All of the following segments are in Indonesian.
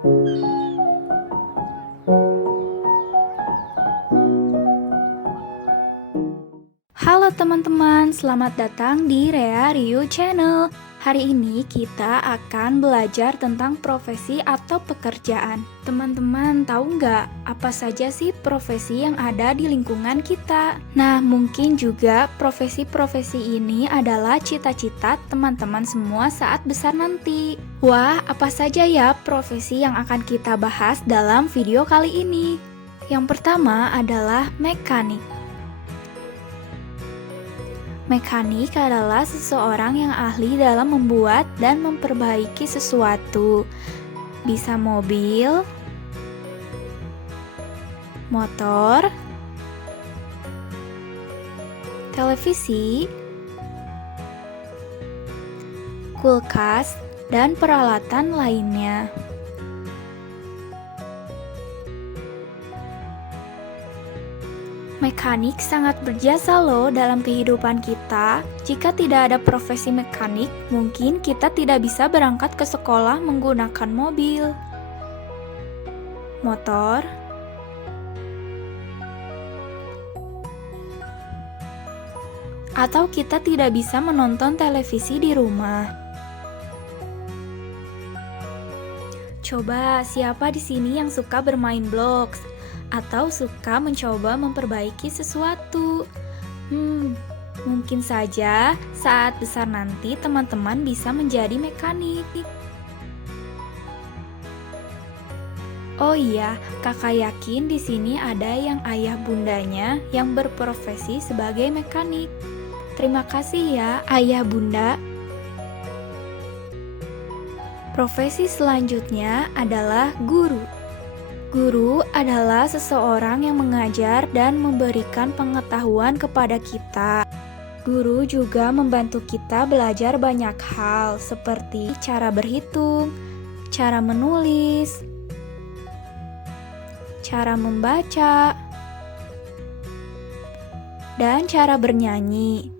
Halo teman-teman, selamat datang di Rea Ryu Channel. Hari ini kita akan belajar tentang profesi atau pekerjaan. Teman-teman tahu nggak apa saja sih profesi yang ada di lingkungan kita? Nah, mungkin juga profesi-profesi ini adalah cita-cita teman-teman semua saat besar nanti. Wah, apa saja ya profesi yang akan kita bahas dalam video kali ini? Yang pertama adalah mekanik. Mekanik adalah seseorang yang ahli dalam membuat dan memperbaiki sesuatu. Bisa mobil, motor, televisi, kulkas, dan peralatan lainnya. Mekanik sangat berjasa loh dalam kehidupan kita. Jika tidak ada profesi mekanik, mungkin kita tidak bisa berangkat ke sekolah menggunakan mobil, motor, atau kita tidak bisa menonton televisi di rumah. Coba siapa di sini yang suka bermain blogs? Atau suka mencoba memperbaiki sesuatu. Mungkin saja saat besar nanti teman-teman bisa menjadi mekanik. Oh iya, kakak yakin di sini ada yang ayah bundanya yang berprofesi sebagai mekanik. Terima kasih ya, ayah bunda. Profesi selanjutnya adalah guru. Guru adalah seseorang yang mengajar dan memberikan pengetahuan kepada kita. Guru juga membantu kita belajar banyak hal seperti cara berhitung, cara menulis, cara membaca, dan cara bernyanyi.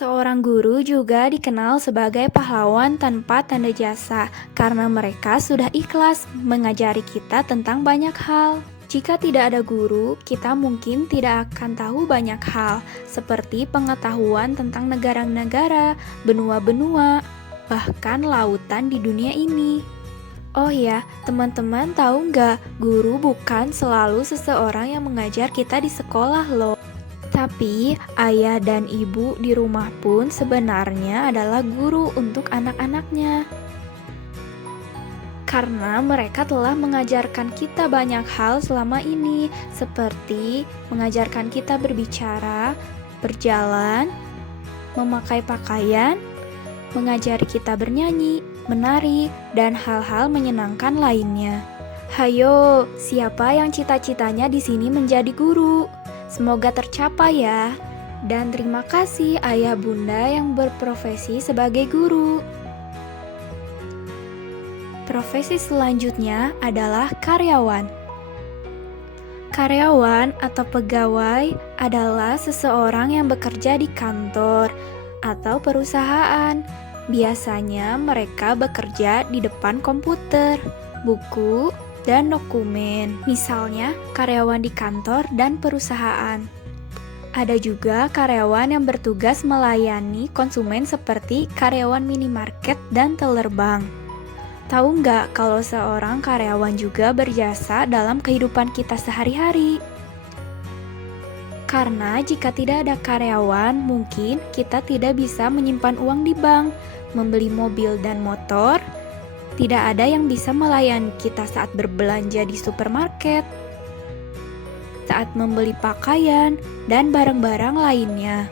Seorang guru juga dikenal sebagai pahlawan tanpa tanda jasa karena mereka sudah ikhlas mengajari kita tentang banyak hal. Jika tidak ada guru, kita mungkin tidak akan tahu banyak hal seperti pengetahuan tentang negara-negara, benua-benua, bahkan lautan di dunia ini. Oh ya, teman-teman tahu nggak, guru bukan selalu seseorang yang mengajar kita di sekolah loh. Tapi, ayah dan ibu di rumah pun sebenarnya adalah guru untuk anak-anaknya. Karena mereka telah mengajarkan kita banyak hal selama ini, seperti mengajarkan kita berbicara, berjalan, memakai pakaian, mengajari kita bernyanyi, menari, dan hal-hal menyenangkan lainnya. Hayo, siapa yang cita-citanya di sini menjadi guru? Semoga tercapai ya. Dan terima kasih ayah bunda yang berprofesi sebagai guru. Profesi selanjutnya adalah karyawan. Karyawan atau pegawai adalah seseorang yang bekerja di kantor atau perusahaan. Biasanya mereka bekerja di depan komputer, buku, dan dokumen, misalnya karyawan di kantor dan perusahaan. Ada juga karyawan yang bertugas melayani konsumen seperti karyawan minimarket dan teller bank. Tahu nggak kalau seorang karyawan juga berjasa dalam kehidupan kita sehari-hari? Karena jika tidak ada karyawan, mungkin kita tidak bisa menyimpan uang di bank, membeli mobil dan motor. Tidak ada yang bisa melayani kita saat berbelanja di supermarket, saat membeli pakaian, dan barang-barang lainnya.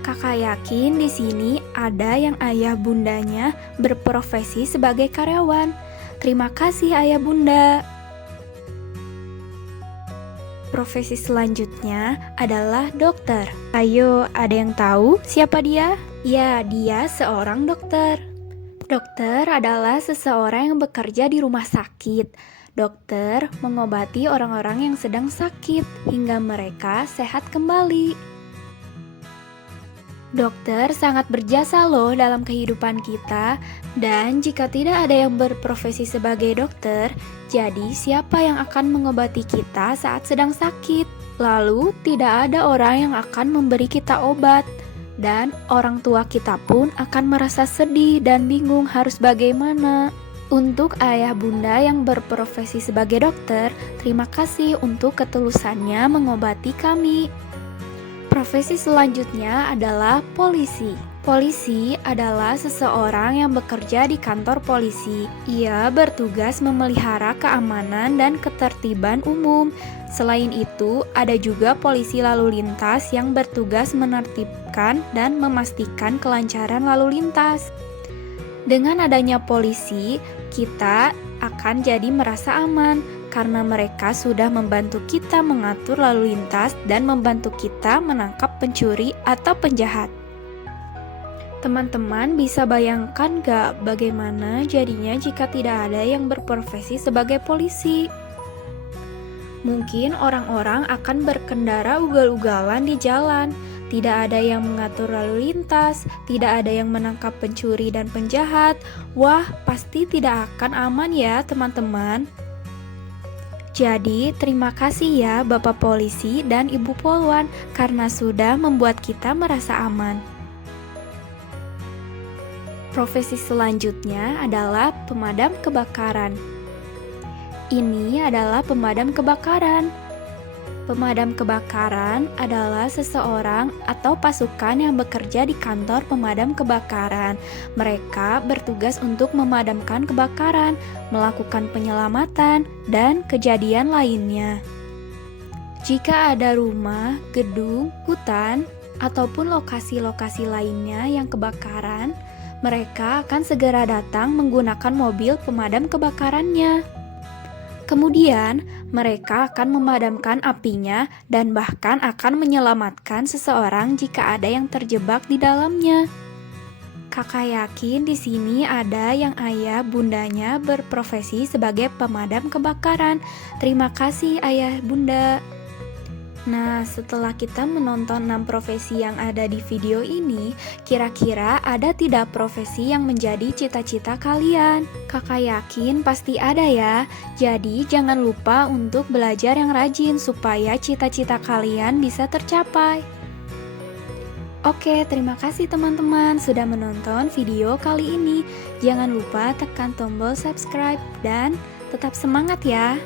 Kakak yakin di sini ada yang ayah bundanya berprofesi sebagai karyawan. Terima kasih ayah bunda. Profesi selanjutnya adalah dokter. Ayo, ada yang tahu siapa dia? Ya, dia seorang dokter. Dokter adalah seseorang yang bekerja di rumah sakit. Dokter mengobati orang-orang yang sedang sakit hingga mereka sehat kembali. Dokter sangat berjasa loh dalam kehidupan kita, dan jika tidak ada yang berprofesi sebagai dokter, jadi siapa yang akan mengobati kita saat sedang sakit? Lalu tidak ada orang yang akan memberi kita obat, dan orang tua kita pun akan merasa sedih dan bingung harus bagaimana. Untuk ayah bunda yang berprofesi sebagai dokter, terima kasih untuk ketulusannya mengobati kami. Profesi selanjutnya adalah polisi. Polisi adalah seseorang yang bekerja di kantor polisi. Ia bertugas memelihara keamanan dan ketertiban umum. Selain itu, ada juga polisi lalu lintas yang bertugas menertibkan dan memastikan kelancaran lalu lintas. Dengan adanya polisi, kita akan jadi merasa aman karena mereka sudah membantu kita mengatur lalu lintas dan membantu kita menangkap pencuri atau penjahat. Teman-teman bisa bayangkan gak bagaimana jadinya jika tidak ada yang berprofesi sebagai polisi? Mungkin orang-orang akan berkendara ugal-ugalan di jalan, tidak ada yang mengatur lalu lintas, tidak ada yang menangkap pencuri dan penjahat. Wah, pasti tidak akan aman ya teman-teman. Jadi, terima kasih ya Bapak Polisi dan Ibu Polwan karena sudah membuat kita merasa aman. Profesi selanjutnya adalah pemadam kebakaran. Ini adalah pemadam kebakaran. Pemadam kebakaran adalah seseorang atau pasukan yang bekerja di kantor pemadam kebakaran. Mereka bertugas untuk memadamkan kebakaran, melakukan penyelamatan, dan kejadian lainnya. Jika ada rumah, gedung, hutan, ataupun lokasi-lokasi lainnya yang kebakaran, mereka akan segera datang menggunakan mobil pemadam kebakarannya. Kemudian, mereka akan memadamkan apinya dan bahkan akan menyelamatkan seseorang jika ada yang terjebak di dalamnya. Kakak yakin di sini ada yang ayah bundanya berprofesi sebagai pemadam kebakaran. Terima kasih ayah bunda. Nah, setelah kita menonton 6 profesi yang ada di video ini, kira-kira ada tidak profesi yang menjadi cita-cita kalian? Kakak yakin pasti ada ya. Jadi, jangan lupa untuk belajar yang rajin supaya cita-cita kalian bisa tercapai. Oke, terima kasih teman-teman sudah menonton video kali ini. Jangan lupa tekan tombol subscribe dan tetap semangat ya.